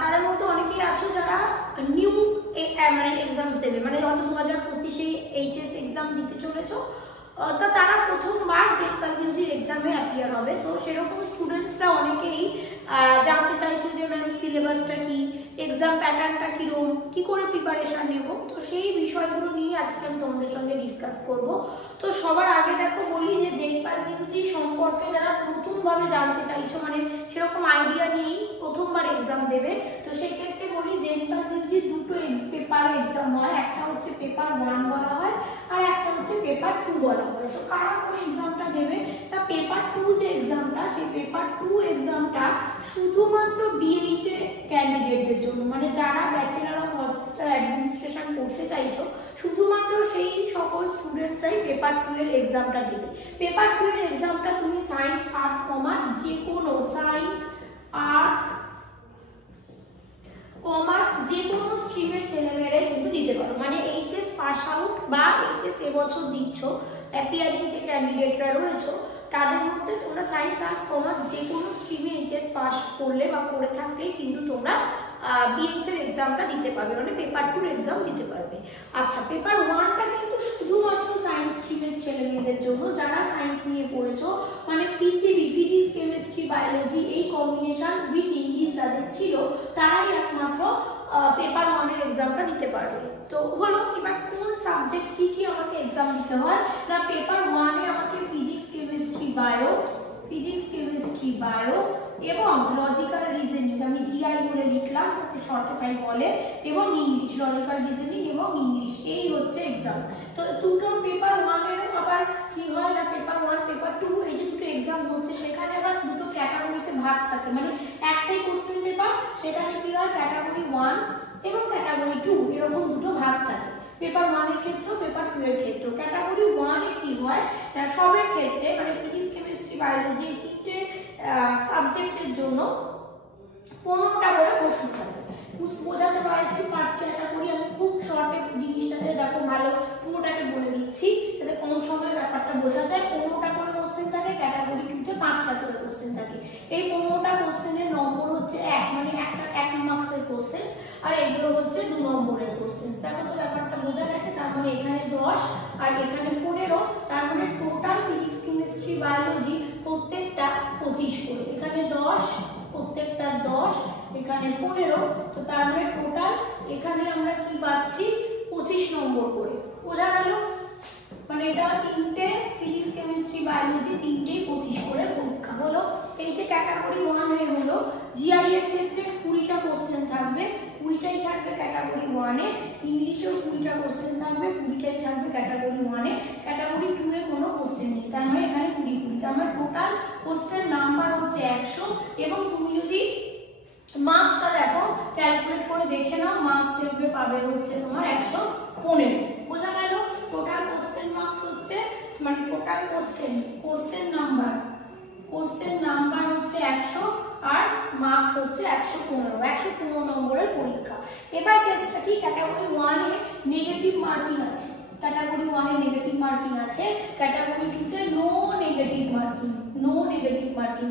তাদের মধ্যে অনেকেই আছে যারা নিউ মানে এক্সামস দেবে, মানে হয়তো 2025-এ এইচএস এক্সাম দিতে চলেছো, তো তারা প্রথমবার জেড+ইউজির এক্সামে অ্যাপিয়ার হবে। তো সেরকম স্টুডেন্টসরা অনেকেই জানতে চাইছো যে ম্যাম সিলেবাসটা কি, এক্সাম প্যাটার্নটা কিরকম, কি করে প্রিপারেশন নেব। তো সেই বিষয়গুলো নিয়ে আজকে আমি তোমাদের সঙ্গে ডিসকাস করব। তো সবার আগে দেখো বলি যে জেড+ইউজি সম্পর্কে যারা নতুনভাবে জানতে চাইছো, মানে সেরকম আইডিয়া নেই, প্রথমবার এক্সাম দেবে, তো সেক্ষেত্রে বলি জেড+ইউজি দুটো পেপারে এক্সাম হয়, একটা হচ্ছে পেপার 1 বলা হয় আর একটা হচ্ছে পেপার 2 বলা হয়। তো কারা কোন এক্সামটা দেবে, তা পেপার 2 যে এক্সামটা, সেই পেপার 2 এক্সামটা শুধুমাত্র বিএইচএ ক্যান্ডিডেটদের জন্য, মানে যারা ব্যাচেলর অফ হসপিটাল অ্যাডমিনিস্ট্রেশন করতে চাইছো শুধুমাত্র সেই সকল স্টুডেন্টসরাই পেপার 2 এর এক্সামটা দেবে। পেপার 2 এর এক্সামটা তুমি সায়েন্স, আর্টস, কমার্স, যে কোনো সায়েন্স, আর্টস, কমার্স যে কোনো স্ট্রিমের ছেলেমেয়েরাই কিন্তু দিতে পারো, মানে এইচএস পাস আউট বা এইচএস এবছর দিচ্ছ অ্যাপিয়ারিং যে ক্যান্ডিডেটরা রয়েছে তাদের মধ্যে তোমরা সায়েন্স, আর্টস, কমার্স যে কোনো স্ট্রিমে এইচএস পাস করলে বা করে থাকলেই কিন্তু তোমরা বিএইচ এর এক্সামটা দিতে পারবে, মানে পেপার 2 এর এক্সাম দিতে পারবে। আচ্ছা, পেপার 1টা কিন্তু শুধুমাত্র সায়েন্স স্ট্রিমের ছেলেমেয়েদের জন্য, যারা সায়েন্স নিয়ে পড়েছো, মানে পিসিবি, ফিজিক্স, কেমিস্ট্রি, বায়োলজি এই কম্বিনেশন উইথ ইংলিশ যাদের ছিল তারাই একমাত্র পেপার 1 এর এক্সামটা দিতে পারবে। তো হলো, এবার কোন সাবজেক্ট কি আমাকে এক্সাম দিতে হয়, না পেপার 1 এ আমাকে ফিজিক্স, কেমিস্ট্রি, বায়ো এবং লজিক্যাল রিজনিং, আমি জিআই বলে লিখলাম, ওকে শর্টে তাই বলে, এবং ইংলিশ, লজিক্যাল রিজনিং এবং ইংলিশ, এই হচ্ছে এক্সাম। তো দুটো পেপার 1 এর আবার কি হয় না, পেপার 1 পেপার 2 এই যে দুটো এক্সাম হচ্ছে সেখানে আবার দুটো ক্যাটাগরিতে ভাগ থাকে, মানে একটাই কোশ্চেন পেপার, সেখানে কি হয় ক্যাটাগরি 1 এবং ক্যাটাগরি 2 এরকম দুটো ভাগ থাকে। পেপার 1 এর ক্ষেত্রে, পেপার 2 এর ক্ষেত্রে ক্যাটাগরি 1 এ কি হয় না, সবের ক্ষেত্রে মানে ফিজিক্স, কেমিস্ট্রি, বায়োলজি এই তিনটে সাবজেক্টের জন্য 15টা করে প্রশ্ন থাকে। বোঝাতে পারছি আশা করি, আমি খুব শর্টে জিনিসটাতে দেখো ভালো পুরোটাকে বলে দিচ্ছি যাতে কম সময়ে ব্যাপারটা বোঝা যায়। 15টা করে কোশ্চেন থাকে, ক্যাটাগরি 2 তে 5টা করে কোশ্চেন থাকে। এই 15টা কোশ্চেনের নম্বর হচ্ছে 1, মানে একটা 1 মার্কসের কোশ্চেন, আর এগুলো হচ্ছে 2 নম্বরের কোশ্চেন। দেখো তো ব্যাপারটা বোঝা গেছে, তার মানে এখানে 10 আর এখানে 15, তার মানে টোটাল ফিজিক্স, কেমিস্ট্রি, বায়োলজি প্রত্যেকটা 25 করে, এখানে 10 প্রত্যেকটা 10, এখানে 15, তো তার মানে টোটাল এখানে আমরা কি পাচ্ছি 25 নম্বর করে। বোঝা গেল, মানে এটা তিনটে ফিজিক্স, কেমিস্ট্রি, বায়োলজি তিনটেই 25 করে পরীক্ষা হলো। এই যে ক্যাটাগরি 1 এ হলো, জিআই এর ক্ষেত্রে 20টা কোশ্চেন থাকবে, 20টাই থাকবে ক্যাটাগরি 1 এ, ইংলিশেও 20টা কোশ্চেন থাকবে, 20টাই থাকবে ক্যাটাগরি 1 এ, ক্যাটাগরি 2 এ কোনো কোশ্চেন নেই, তার মানে এখানে 20, তার মানে টোটাল কোশ্চেন নাম্বার হচ্ছে 100। এবং তুমি যদি মার্কসটা দেখো ক্যালকুলেট করে দেখে নাও, মার্কস দেখবে পাবে হচ্ছে তোমার 115। বোঝা গেল, টোটাল কোশ্চেন মার্কস হচ্ছে, মানে টোটাল কোশ্চেন নাম্বার হচ্ছে 100 আর মার্কস হচ্ছে 115 নম্বরের পরীক্ষা। এবার কেসটা কি, ক্যাটাগরি 1 এ নেগেটিভ মার্কিং আছে, ক্যাটাগরি 1 এ নেগেটিভ মার্কিং আছে, ক্যাটাগরি 2 তে নো নেগেটিভ মার্কিং,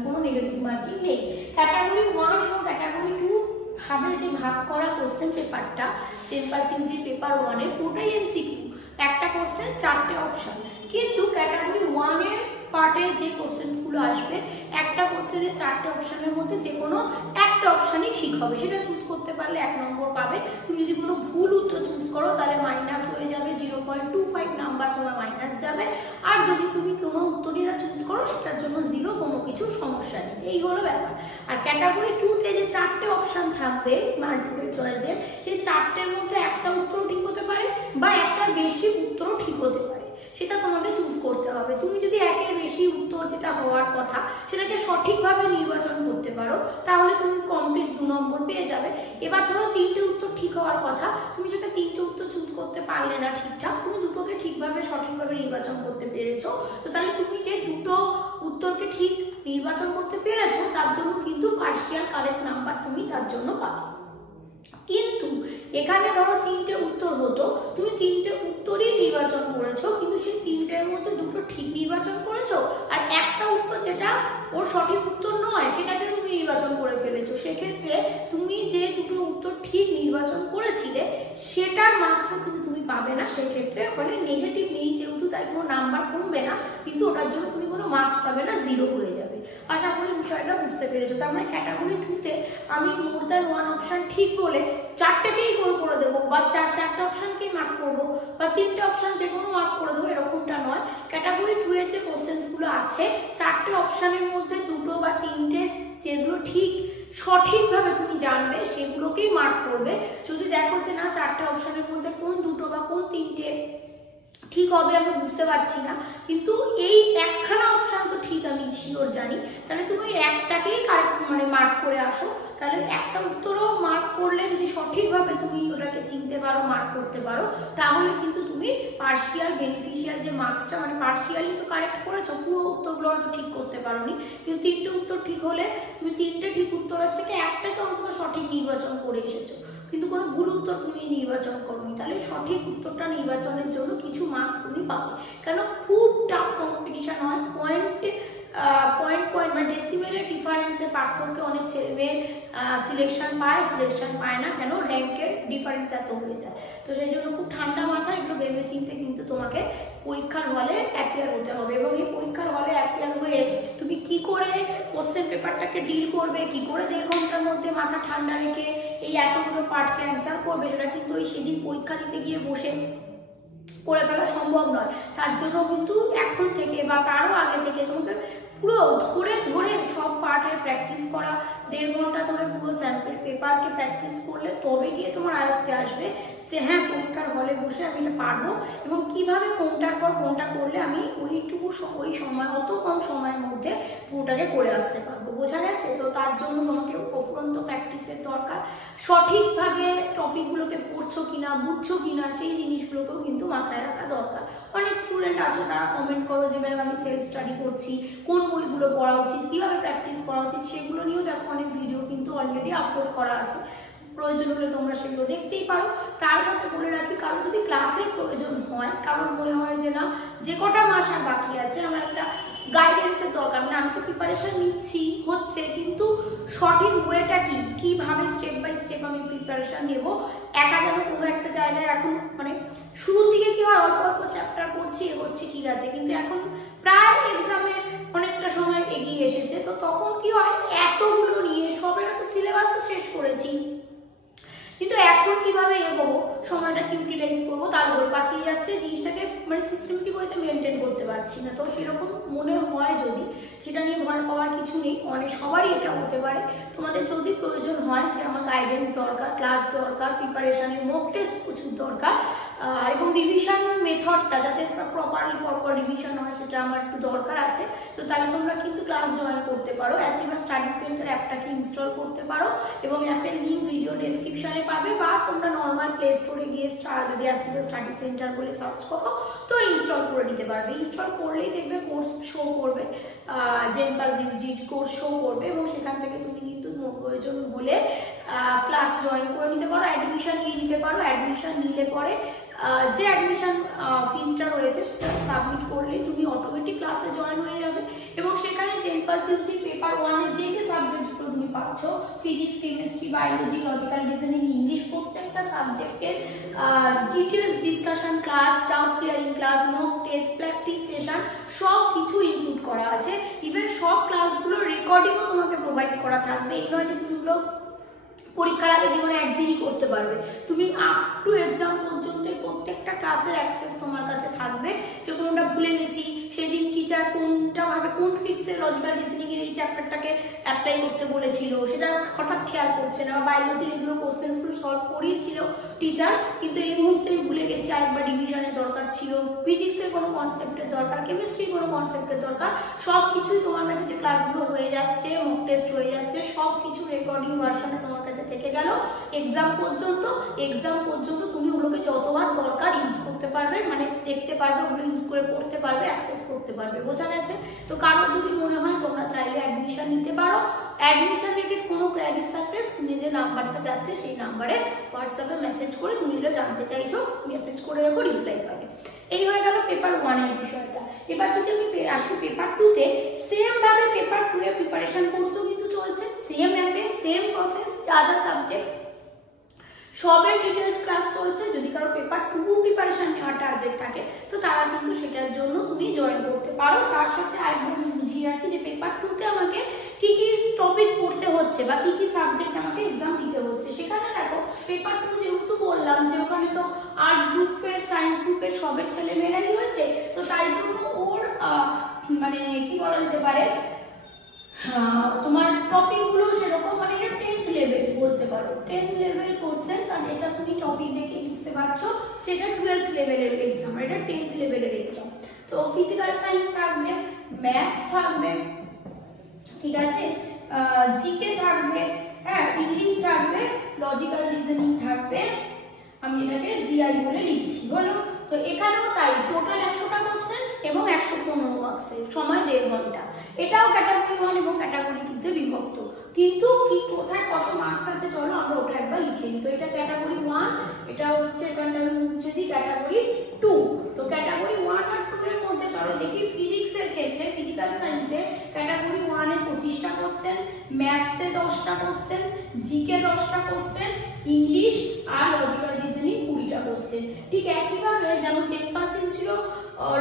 কোনো নেগেটিভ মার্কিং নেই। ক্যাটাগরি 1 এবং ক্যাটাগরি 2 ভাবে যে ভাগ করা কোশ্চেন পেপারটা, জেড+ইউজি পেপার 1 এর পুরোটাই এমসিকিউ, একটা কোশ্চেন 4টে অপশন, কিন্তু ক্যাটাগরি 1 এর পার্টে যে কোশ্চেনগুলো আসবে, একটা কোশ্চেনের 4টে অপশনের মধ্যে যে কোনো একটা অপশনই ঠিক হবে, সেটা চুজ করতে পারলে 1 নম্বর পাবে। তুমি যদি কোনো ভুল উত্তর চুজ করো তাহলে মাইনাস হয়ে যাবে, 0.25 নাম্বার তোমার মাইনাস যাবে, আর যদি তুমি কোনো উত্তরই না চুজ করো সেটার জন্য 0, কোনো কিছু সমস্যা নেই। এই হলো ব্যাপার। আর ক্যাটাগরি 2 তে যে 4টে অপশন থাকবে মাল্টিপল চয়েসের, সেই 4টের মধ্যে একটা উত্তর ঠিক হতে পারে বা একটা বেশি উত্তর ঠিক হতে পারে, সেটা তোমাকে চুজ করতে হবে। তুমি যদি একের বেশি উত্তর যেটা হওয়ার কথা সেটাকে সঠিকভাবে নির্বাচন করতে পারো তাহলে তুমি কমপ্লিট 2 নম্বর পেয়ে যাবে। এবার ধরো 3টে উত্তর ঠিক হওয়ার কথা, তুমি সেটা 3টে উত্তর চুজ করতে পারলে না ঠিকঠাক, তুমি দুটোকে ঠিকভাবে সঠিকভাবে নির্বাচন করতে পেরেছো, তো তাহলে তুমি যে দুটো উত্তরকে ঠিক নির্বাচন করতে পেরেছো তার জন্য কিন্তু পার্শিয়াল কারেক্ট নাম্বার তুমি তার জন্য পাবে। কিন্তু এখানে ধরো 3টে উত্তর হতো, তুমি 3টে উত্তরই নির্বাচন করেছো, কিন্তু সেই 3টের মধ্যে দুটো ঠিক নির্বাচন করেছো আর একটা উত্তর যেটা ওর সঠিক উত্তর নয় সেটাকে তুমি নির্বাচন করে ফেলেছো, সেক্ষেত্রে তুমি যে দুটো উত্তর ঠিক নির্বাচন করেছিলে সেটার মার্কসও কিন্তু তুমি পাবে না। সেক্ষেত্রে ওখানে নেগেটিভ নেই যেহেতু, তাই কোনো নাম্বার কমবে না, কিন্তু ওটার জন্য তুমি কোনো মার্কস পাবে না, 0 হয়ে যাবে। আশা করি বিষয়টা বুঝতে পেরেছো। তার মানে ক্যাটাগরি 2-তে আমি মোর দ্যান ওয়ান অপশন ঠিক বলে 4টেকেই গোল করে দেবো, বা 4টে অপশনকেই মার্ক করবো, বা 3টে অপশন যে কোনো মার্ক করে দেবো, এরকমটা নয়। ক্যাটাগরি 2 এর যে কোশ্চেন্সগুলো আছে 4টে অপশনের মধ্যে 2টো বা 3টে যেগুলো ঠিক সঠিকভাবে তুমি জানবে সেগুলোকেই মার্ক করবে। যদি দেখো যে না 4টে অপশনের মধ্যে কোন 2টো বা কোন 3টে ঠিক হবে আমি বুঝতে পারছি না, কিন্তু এই একখানা অপশন তো ঠিক আমি শিওর জানি, তাহলে তুমি একটাকেই কারেক্ট মানে মার্ক করে আসো। তাহলে একটা উত্তরও মার্ক করলে যদি সঠিকভাবে তুমি ওটাকে চিনতে পারো, মার্ক করতে পারো, তাহলে কিন্তু তুমি পার্শিয়াল বেনিফিশিয়াল যে মার্কসটা মানে পার্শিয়ালি তো কারেক্ট করেছো, পুরো উত্তরগুলো হয়তো ঠিক করতে পারোনি, কিন্তু 3টে উত্তর ঠিক হলে তুমি 3টে ঠিক উত্তরের থেকে একটাকে অন্তত সঠিক নির্বাচন করে এসেছো, কিন্তু কোনো ভুল উত্তর তুমি নির্বাচন করোনি। তাহলে সঠিক উত্তরটা নির্বাচনের জন্য কিছু মার্কস তুমি পাবে, কারণ খুব টাফ কম্পিটিশন হয়। পয়েন্ট মানে ডেসিমেলের ডিফারেন্সের পার্থক্যে অনেক ছেলে মেয়ে সিলেকশন পায় না, কেন র্যাঙ্কের ডিফারেন্স এত হয়ে যায়। তো সেই জন্য খুব ঠান্ডা মাথায় এগুলো ভেবে চিন্তে কিন্তু তোমাকে পরীক্ষার হলে অ্যাপিয়ার হতে হবে, এবং এই পরীক্ষার হলে অ্যাপিয়ার হয়ে তুমি কি করে কোশ্চেন পেপারটাকে ডিল করবে, কি করে 1.5 ঘন্টার মধ্যে মাথা ঠান্ডা রেখে এই এতগুলো পার্টকে অ্যান্সার করবে, সেটা কিন্তু ওই সেদিন পরীক্ষা দিতে গিয়ে বসে করে ফেলা সম্ভব নয়। তার জন্য কিন্তু এখন থেকে বা তারও আগে থেকে তোমাকে পুরো ধরে সব পার্টের প্র্যাকটিস করা, 1.5 ঘন্টা ধরে পুরো স্যাম্পল পেপারকে প্র্যাকটিস করলে তবে গিয়ে তোমার আয়ত্তে আসবে যে হ্যাঁ পরীক্ষার হলে বসে আমি এটা পারবো, এবং কিভাবে কোনটার পর কোনটা করলে আমি ওই সময় অত কম সময়ের মধ্যে পুরোটাকে করে আসতে পারবো। বোঝা গেছে? তো তার জন্য তোমাকে উপরন্ত প্র্যাকটিসের দরকার, সঠিকভাবে টপিকগুলোকে পড়ছো কিনা, বুঝছো কিনা, সেই জিনিসগুলোকেও কিন্তু মাথায় রাখা দরকার। অনেক স্টুডেন্ট আছে তারা কমেন্ট করো যে ম্যাম আমি সেলফ স্টাডি করছি, কোন বইগুলো পড়া উচিত, কিভাবে প্র্যাকটিস করা উচিত, সেগুলো নিয়েও দেখো অনেক ভিডিও কিন্তু অলরেডি আপলোড করা আছে, প্রয়োজন হলে তোমরা সেগুলো দেখতেই পারো। তার সাথে বলে রাখি, কারো যদি ক্লাসের প্রয়োজন হয়, কারোর মনে হয় যে না যে কটা মাস আর বাকি আছে আমার একটা গাইডেন্সের দরকার, মানে আমি তো প্রিপারেশন নিচ্ছি হচ্ছে, কিন্তু সঠিক ওয়েটা কিভাবে স্টেপ বাই স্টেপ আমি প্রিপারেশন নেব, একা যেন কোনো একটা জায়গায় এখন মানে শুরুর দিকে কি হয় অল্প অল্প চ্যাপ্টার পড়ছি এগোচ্ছি ঠিক আছে, কিন্তু এখন প্রায় এক্সামের অনেকটা সময় এগিয়ে এসেছে, তো তখন কি হয় এতগুলো নিয়ে সবের তো সিলেবাসও শেষ করেছি, কিন্তু এখন কিভাবে এগোবো, সময়টাকে ইউটিলাইজ করবো, তার গোল পাকিয়ে যাচ্ছে, জিনিসটাকে মানে সিস্টেমেটিক ওয়েতে মেনটেন করতে পারছি না। তো সেরকম মনে হয় যদি, সেটা নিয়ে ভয় পাওয়ার কিছু নেই, অনেক সবারই এটা হতে পারে। তোমাদের যদি প্রয়োজন হয় যে আমার গাইডেন্স দরকার, ক্লাস দরকার, প্রিপারেশনের মক টেস্ট প্রচুর দরকার, এবং রিভিশন মেথডটা যাতে প্রপারলি পরপর রিভিশন হয় সেটা আমার একটু দরকার আছে, তো তাহলে তোমরা কিন্তু ক্লাস জয়েন করতে পারো। অ্যাচিভার স্টাডি সেন্টার অ্যাপটাকে ইনস্টল করতে পারো, এবং অ্যাপের লিঙ্ক ভিডিও ডেসক্রিপশনে পাবে, বা তোমরা নর্মাল প্লে স্টোরে গিয়ে যদি অ্যাচিভার স্টাডি সেন্টার বলে সার্চ করো তো ইনস্টল করে নিতে পারবে। ইনস্টল করলেই দেখবে কোর্স শো করবে, জেমপাস ইউজি কোর্স শো করবে, এবং সেখান থেকে তুমি কিন্তু প্রয়োজন হলে ক্লাস জয়েন করে নিতে পারো, অ্যাডমিশন নিয়ে নিতে পারো। অ্যাডমিশন নিলে পরে যে অ্যাডমিশন ফিসটা রয়েছে সেটা সাবমিট করলেই তুমি অটোমেটিক ক্লাসে জয়েন হয়ে যাবে, এবং সেখানে জেমপাস ইউজি পেপার 1 এর যে সাবজেক্টসগুলো তুমি পাচ্ছ, physics, chemistry, biology, logical reasoning, English, প্রত্যেকটা সাবজেক্টের details discussion class, doubt clearing class, mock test, practice session সব কিছু ইনক্লুড করা আছে। ইভেন সব ক্লাসগুলোর রেকর্ডিংও তোমাকে প্রোভাইড করা থাকবে, এই নয় যে তুমি পরীক্ষার আগে জীবনে একদিনই করতে পারবে, তুমি আপ টু এক্সাম পর্যন্ত প্রত্যেকটা ক্লাসের অ্যাক্সেস তোমার কাছে থাকবে। যে কোনটা ভুলে গেছি সেদিন টিচার কোনটা ভাবে কোন ট্রিক্সে লজিক্যাল রিজনিং এর এই চ্যাপ্টারটাকে অ্যাপ্লাই করতে বলেছিল সেটা হঠাৎ খেয়াল করছে না, বায়োলজির এগুলো কোশ্চেন্সগুলো সলভ করিয়েছিল টিচার, কিন্তু এই মুহূর্তে ভুলে গেছি, আরেকবার রিভিশনের দরকার ছিল, ফিজিক্সের কোনো কনসেপ্টের দরকার, কেমিস্ট্রির কোনো কনসেপ্টের দরকার, সব কিছুই তোমার কাছে যে ক্লাসগুলো হয়ে যাচ্ছে, মক টেস্ট হয়ে যাচ্ছে, সব কিছু রেকর্ডিং ভার্সনে তোমার কাছে থেকে গেল এক্সাম পর্যন্ত তুমি ওগুলোকে যতবার দরকার ইউজ করতে পারবে, মানে দেখতে পারবে, ওগুলো ইউজ করে পড়তে পারবে, অ্যাক্সেস করতে পারবে। হবে, বোঝা গেছে? তো কারোর যদি মনে হয় তোমরা চাইলে অ্যাডমিশন নিতে পারো, অ্যাডমিশন রিলেটেড কোনো কোয়ারিজ থাকলে স্ক্রিনে যে নাম্বারটা যাচ্ছে সেই নাম্বারে হোয়াটসঅ্যাপে মেসেজ করে তুমি যেটা জানতে চাইছো মেসেজ করে রেখো, রিপ্লাই পাবে। এই হয়ে গেল পেপার 1 এর বিষয়টা। এবার যদি আমি আসি পেপার 2 তে, সেম ভাবে পেপার 2 এর প্রিপারেশন কোর্সও কিন্তু চলছে, সেম অ্যাপে সেম প্রসেস, যা যা সাবজেক্ট সবের ডিটেলস ক্লাস চলছে। যদি কারো পেপার 2 প্রিপারেশন নেওয়ার টার্গেট থাকে তো তারা কিন্তু সেটার জন্য তুমি জয়েন করতে পারো। তার সাথে আরেকবার বুঝিয়ে রাখি যে পেপার 2 তে আমাকে কি কি টপিক পড়তে হচ্ছে বা কি কি সাবজেক্ট আমাকে এক্সাম দিতে হচ্ছে। সেখানে দেখো পেপার 2 যেহেতু বললাম যে ওখানে তো আর্টস গ্রুপের সায়েন্স গ্রুপের সবের ছেলেমেয়েরাই রয়েছে, তো তাই জন্য ওর মানে কি বলা যেতে পারে তোমার টপিক গুলো সেরকম মানে এটা 10th লেভেল বলতে পারো, 10th লেভেল কোশ্চেন্স। আর এটা তুমি টপিক দেখে বুঝতে পারছো সেটা 12th লেভেলের এক্সাম, এটা 10th লেভেলের এক্সাম। তো ফিজিক্যাল সায়েন্স থাকবে, ম্যাথস থাকবে, ঠিক আছে, জিকে থাকবে, হ্যাঁ, ইংলিশ থাকবে, লজিক্যাল রিজনিং থাকবে, আমি এটাকে জিআই বলে লিখছি, হলো। তো এখানেও তাই টোটাল 100টা কোশ্চেন্স এবং 115 মার্কসের, সময় 1.5 ঘন্টা। এটাও ক্যাটাগরি 1 এবং ক্যাটাগরি 2 তে বিভক্ত, কিন্তু কি কোথায় কত মার্কস আছে চলো আমরা ওটা একবার লিখে নিই। তো এটা ক্যাটাগরি 1, এটা হচ্ছে এখানটা আমি মুছে দিই ক্যাটাগরি 2। তো ক্যাটাগরি 1 আর 2 এর মধ্যে চলো দেখি ফিজিক্সের ক্ষেত্রে ফিজিক্যাল সায়েন্সে ক্যাটাগরি 1 এ 25টা কোশ্চেন, ম্যাথসে 10টা কোশ্চেন, জিকে 10টা কোশ্চেন, ইংলিশ আর লজিক্যাল রিজনিং 20টা কোশ্চেন। ঠিক একইভাবে যেমন 10% ছিল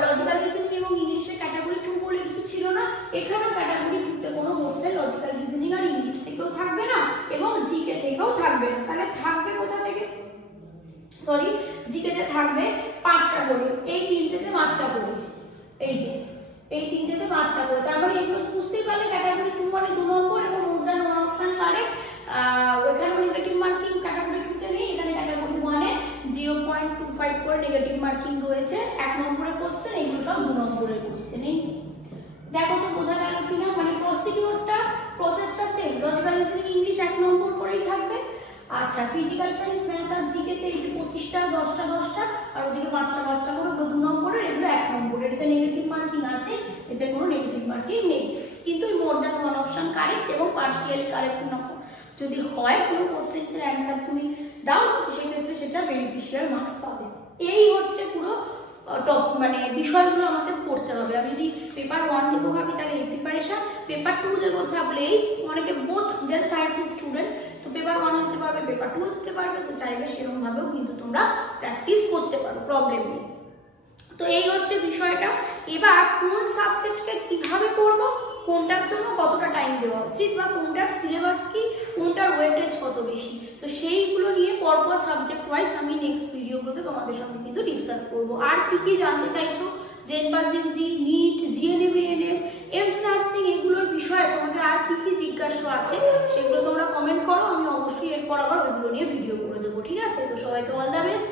লজিক্যাল রিজনিং এবং ইংলিশে ক্যাটাগরি 2 বলে কিছু ছিল না, এখানেও ক্যাটাগরি 2 তে কোনো কোশ্চেন লজিক্যাল রিজনিং আর ইংলিশ থেকেও থাকবে না এবং জিকে থেকেও থাকবে না। তাহলে থাকবে কোথা থেকে? সরি, জিকে তে থাকবে 5টা করে, এই তিনটেতে 5টা করে, এই যে এই তিনটেতে 5টা করে। তার মানে এগুলো বুঝতেই পারলে ক্যাটাগরি 2 মানে 2 নম্বর এবং মোর দ্যান 1 অপশন কারেক্ট। ওখানে নেগেটিভ মার্কিং ক্যাটাগরি 2 তে নেই, এখানে ক্যাটাগরি 1 এ 0.25 করে নেগেটিভ মার্কিং রয়েছে। 1 নম্বরের কোশ্চেন, এগুলো সব 2 নম্বরের কোশ্চেন। এই দেখো তো বোঝা গেল কিনা? মানে প্রসেসটা সেম, লজিক্যাল রিজনিং ইংলিশ 1 নম্বর করেই থাকবে। আচ্ছা, ফিজিক্যাল সায়েন্স ম্যাথ আর জিকে তে এই যে 25টা 10টা 10টা আর ওদিকে 5টা 5টা করে 2 নম্বরের, এগুলো 1 নম্বরের। এতে নেগেটিভ মার্কিং আছে, এতে কোনো নেগেটিভ মার্কিং নেই, কিন্তু মোর দ্যান 1 অপশন কারেক্ট এবং পার্শিয়ালি কারেক্ট নম্বর যদি হয় কোনো কোশ্চেন্সের অ্যানসার তুমি দাও তো সেক্ষেত্রে সেটা বেনিফিশিয়াল মার্কস পাবে। এই হচ্ছে পুরো টপ মানে বিষয়গুলো আমাকে পড়তে হবে। আমি যদি পেপার 1 দেবো ভাবি তাহলে এই প্রিপারেশন, পেপার 2 দেবো ভাবলে এই, অনেকে বোথ যারা সায়েন্সের স্টুডেন্ট তো পেপার 1 দিতে পারবে, পেপার 2 দিতে পারবে, তো চাইলে সেরকম ভাবেও কিন্তু তোমরা প্র্যাকটিস করতে পারো, প্রবলেম নেই। তো এই হচ্ছে বিষয়টা। এবার কোন সাবজেক্টকে কিভাবে পড়বো, কোনটার জন্য কতটা টাইম দেওয়া উচিত বা কোনটার সিলেবাস কি, কোনটার ওয়েটেজ কত বেশি, তো সেইগুলো নিয়ে পরপর সাবজেক্ট ওয়াইজ আমি নেক্সট ভিডিওগুলোতে তোমাদের সঙ্গে কিন্তু ডিসকাস করব। আর কি কি জানতে চাইছো, JENPAS UG, NEET, GNM, ANM, AIIMS nursing, এগুলোর বিষয়ে তোমাদের আর কি কি জিজ্ঞাসা আছে সেগুলো তোমরা কমেন্ট করো, আমি অবশ্যই এরপর আবার ওইগুলো নিয়ে ভিডিও করে দেবো, ঠিক আছে? তো সবাইকে অল দ্য বেস্ট।